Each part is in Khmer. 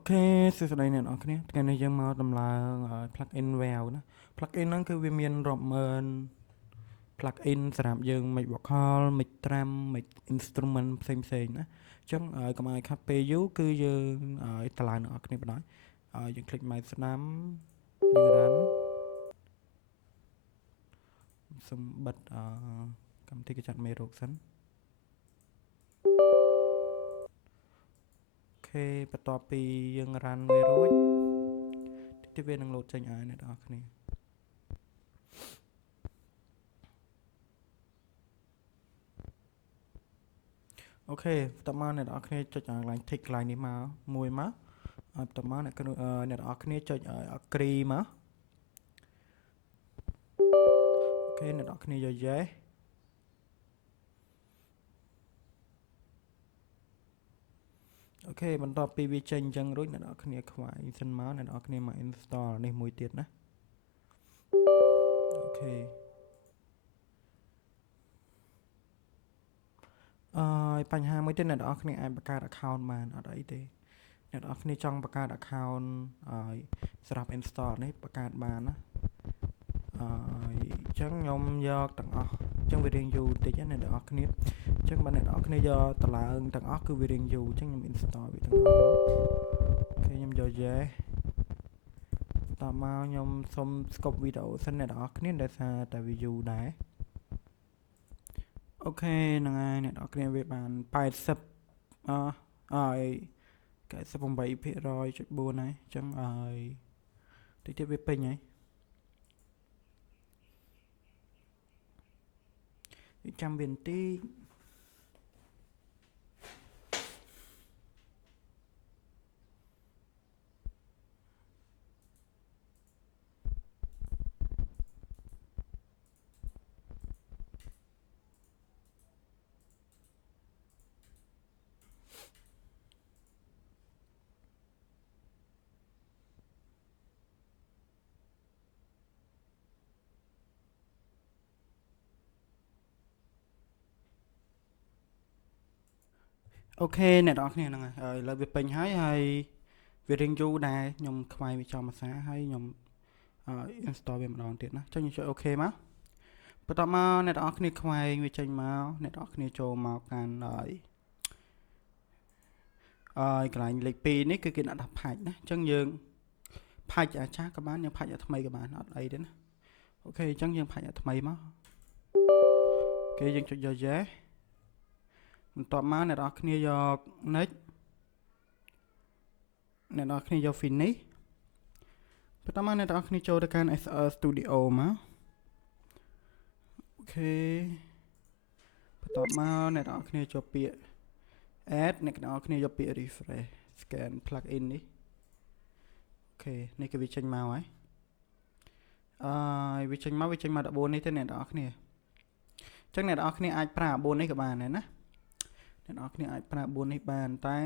Ok, sự đây nè, ok nè, cái này dân mau tầm là plugin vào đó. Plugin nó cứ viêm miên rộng mơn plugin sạp dương mic vocal, mic drum, mic instrument xem đó. Chẳng cầm ai cắt PU cứ dương tờ lại nữa, ok nè, nói. Dương click máy snap, dương rắn, xong bật cầm thi cái chặt mê rột sẵn. Ok, bắt đầuពីយើង run វារួចទីវានឹង load ចេញឲ្យអ្នកនរគ្នា អូខេតើមកអ្នកនរគ្នាចុចកន្លែង tick កន្លែងនេះមកមួយមកតើមកអ្នកនរគ្នាចុចឲ្យ agree មកអូខេអ្នកនរគ្នាយក yes អូខេបន្ទាប់ពីវាចេញអញ្ចឹងរួចអ្នកនរគ្នាខ្វាយសិនមកអ្នកនរគ្នាមក install នេះមួយទៀតណាអូខេបញ្ហាមួយទៀតអ្នកនរគ្នាអាចបង្កើត account បានអត់អីទេអ្នកនរគ្នាចង់បង្កើត account ឲ្យសម្រាប់ install នេះបង្កើតបានណាអញ្ចឹងខ្ញុំយកទាំងអស់អញ្ចឹងវារៀងយូរតិចណាអ្នកនរគ្នាអញ្ចឹងបើអ្នកនរគ្នាយកតឡើងទាំងអស់គឺវារៀងយូរអញ្ចឹងខ្ញុំ install វាទាំងអស់មកអូខេខ្ញុំយក yes តមកខ្ញុំសុំ scope វីដេអូសិនអ្នកនរគ្នាដោយសារតែវាយូរដែរអូខេហ្នឹងហើយអ្នកនរគ្នាវាបាន80ឲ្យ98%.4 ហើយអញ្ចឹងឲ្យតិចទៀតវាពេញហើយចាំវាបន្តិចអូខេអ្នកនរគ្នាហ្នឹងហើយឥឡូវវាពេញហើយវារៀងយូរដែរខ្ញុំខ្វាយវាចំភាសាហើយខ្ញុំinstall វាម្ដងទៀតណាចុចខ្ញុំចុចអូខេមកបន្ទាប់មកអ្នកនរគ្នាខ្វាយវាចេញមកអ្នកនរគ្នាចូលមកកាន់កន្លែងលេខ2នេះគឺគេដាក់ផាច់ណាអញ្ចឹងយើងផាច់អាចាស់ក៏បានយើងផាច់អាថ្មីក៏បានអត់អីទេណាអូខេអញ្ចឹងយើងផាច់អាថ្មីមកអូខេយើងចុចយក yes បន្ទាប់មកអ្នកនរគ្នាយក next អ្នកនរគ្នាយក finish បន្ទាប់មកអ្នកនរគ្នាចូលទៅកាន់ SL Studio មកអូខេបន្ទាប់មកអ្នកនរគ្នាចូលពាក្យ add អ្នកនរគ្នាយកពាក្យ refresh scan plugin នេះអូខេនេះគឺវាចេញមកហើយវាចេញមក14នេះទេអ្នកនរគ្នាអញ្ចឹងអ្នកនរគ្នាអាចប្រើ14នេះក៏បានដែរណាអ្នកនរគ្នាអាចប្រើ4នេះបានតែ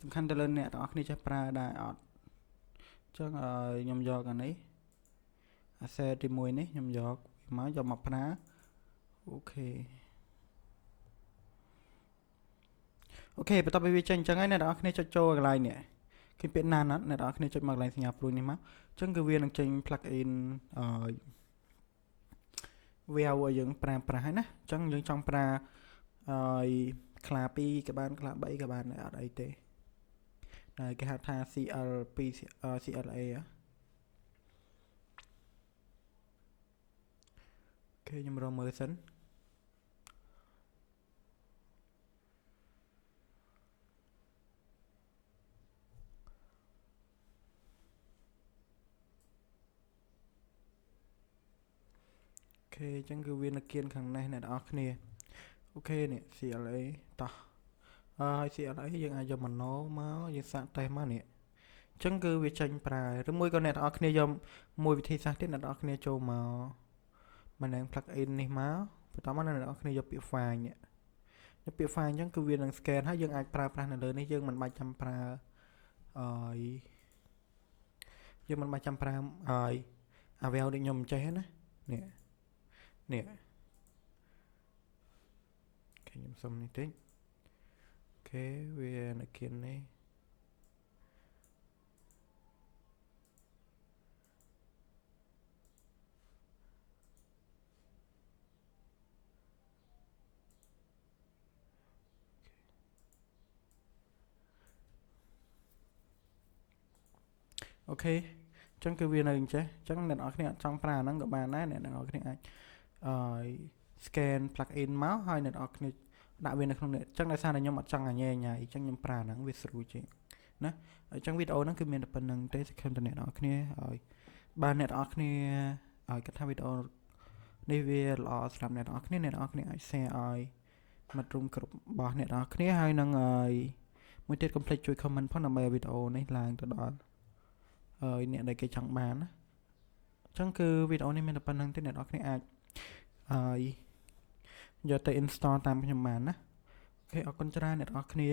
សំខាន់ទៅលើអ្នកនរគ្នាចេះប្រើដែរអត់អញ្ចឹងខ្ញុំយកអានេះ asset ទី1នេះខ្ញុំយកមកប្រើអូខេបន្ទាប់ពីវាចេញអញ្ចឹងហើយអ្នកនរគ្នាចុចចូលកន្លែងនេះគឺពាក្យណាណាអ្នកនរគ្នាចុចមកកន្លែងសញ្ញាព្រួយនេះមកអញ្ចឹងគឺវានឹងចេញ plugin វាឲ្យយើងប្រើហើយណាអញ្ចឹងយើងចង់ប្រើខ្លា2ក៏បានខ្លា3ក៏បានអត់អីទេហើយគេហៅថា CL2 CLA អូខេខ្ញុំរកមើលសិនអូខេអញ្ចឹងគឺវានៅគៀនខាងនេះអ្នកនរគ្នាអូខេនេះ CLA តោះហើយ CLA យើងអាចយក mono មកយើងសាកតេស្តមកនេះអញ្ចឹងគឺវាចេញប្រើឬមួយក៏អ្នកនរគ្នាយកមួយវិធីសាស្ត្រទៀតអ្នកនរគ្នាចូលមកមកនឹង plugin នេះមកបន្តមកអ្នកនរគ្នាយកពាក្យ file នេះយកពាក្យ file អញ្ចឹងគឺវានឹង scan ហើយយើងអាចប្រើប្រាស់នៅលើនេះយើងមិនបាច់ចាំប្រើយើងមិនបាច់ចាំប្រើavail ដូចខ្ញុំចេះណានេះខ្ញុំសុំនេះតិចអូខេវានៅគៀននេះ អូខេចឹងគឺវានៅអញ្ចេះចឹងអ្នកនរគ្នាអត់ចង់ប្រើហ្នឹងក៏បានដែរអ្នកនរគ្នាអាចអឺ scan plug in មកហើយអ្នកនរគ្នាដាក់វានៅក្នុងនេះចឹងដោយសារតែខ្ញុំអត់ចង់ញ៉ៃអញ្ចឹងខ្ញុំប្រើហ្នឹងវាស្រួលជាងណាអញ្ចឹងវីដេអូហ្នឹងគឺមានតែប៉ុណ្្នឹងទេសង្ឃឹមតែអ្នកនរគ្នាហើយបានអ្នកនរគ្នាឲ្យគាត់ថាវីដេអូនេះវាល្អសម្រាប់អ្នកនរគ្នាអាច share ឲ្យមិត្តរួមក្រុមរបស់អ្នកនរគ្នាហើយនឹងមួយទៀតកុំភ្លេចជួយ comment ផងដើម្បីឲ្យវីដេអូនេះឡើងទៅដល់អ្នកដែលគេចង់បានណាអញ្ចឹងគឺវីដេអូនេះមានតែប៉ុណ្្នឹងទេអ្នកនរគ្នាអាចយកទៅ install តាមខ្ញុំបានណាអូខេអរគុណច្រើនអ្នកនរគ្នា